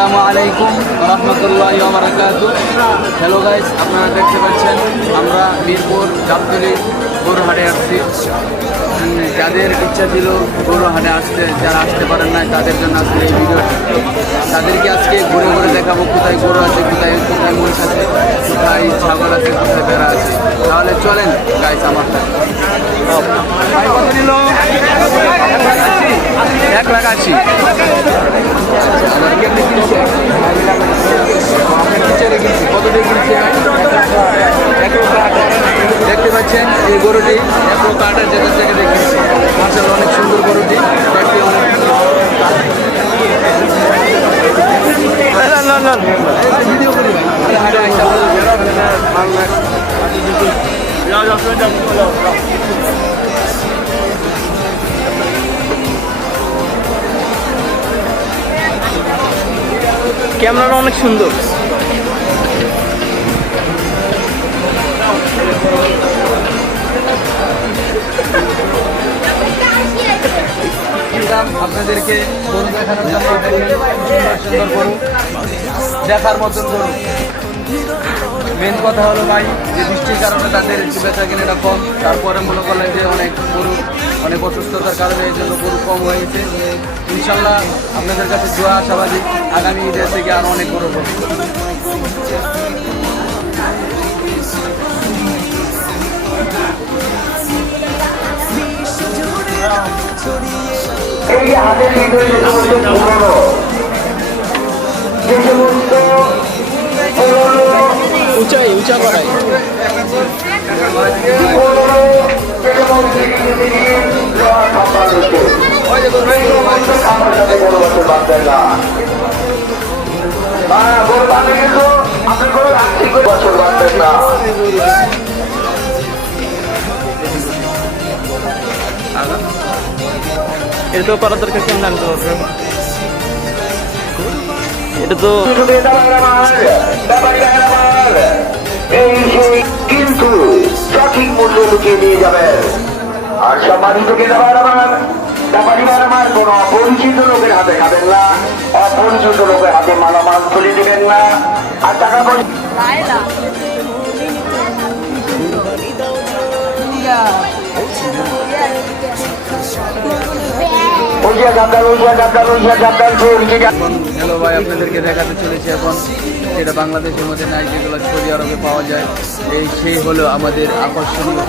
আসসালামু আলাইকুম রহমতুল্লাহি ওয়া বারাকাতুহু। হ্যালো গাইস, আপনারা দেখতে পাচ্ছেন আমরা মিরপুর গাবতলী গরু হাটে আসছি। যাদের ইচ্ছা ছিল গরু হাটে আসতে, যারা আসতে পারেন না তাদের জন্য আজকে এই ভিডিওটি। তাদেরকে আজকে ঘুরে ঘুরে দেখাবো কোথায় গরু আছে, কোথায় কোথায় মহিষ আছে, কোথায় ছাগল আছে, কোথায় বেড়া আছে। তাহলে চলেন গাইস আমার সাথে। ভাই কত নিল? 1,80,000। কত দিয়ে কিনছে? 1,80,000। দেখতে পাচ্ছেন এই গরুটি 1,80,000 যেটা থেকে দেখেছি। মাশাআল্লাহ অনেক সুন্দর গরুটি, দেখতে অনেক ভিডিও করি ভাই। ক্যামেরাটা অনেক সুন্দর। আপনাদেরকে গরু দেখানোর জন্য সুন্দর গরু দেখার মতন গরু। মেন কথা হলো ভাই যে বৃষ্টির কারণে তাদের বেচা কেনাটা কম। তারপরে মনে করলেন যে অনেক গরু অনেক অসুস্থতার কারণে এই জন্য গরু কম হয়েছে। ইনশাল্লাহ আপনাদের কাছে দোয়া আশাবাদী আগামী ঈদের থেকে আরও অনেক গরু হবে। এই যে হাতের ভিতরে যে সমস্ত পুরনো উঁচা করাই বছর বাঁচবেন না। এটা তো করার দরকার, কেমন আনতে পারবে? এটা তো কিন্তু সঠিক মূল্য লুকিয়ে নিয়ে যাবেন। আর সম্মানিত কেনাবার আমার কোন অপরিচিত লোকের হাতে খাবেন না, অপরিচিত লোকের হাতে মালামাল তুলে দিবেন না। আর টাকা পয়সা হ্যালো ভাই, আপনাদেরকে দেখাতে চলেছি এখন যেটা বাংলাদেশের মধ্যে নাই, যেগুলো সৌদি আরবে পাওয়া যায়। সেই হলো আমাদের আকর্ষণীয়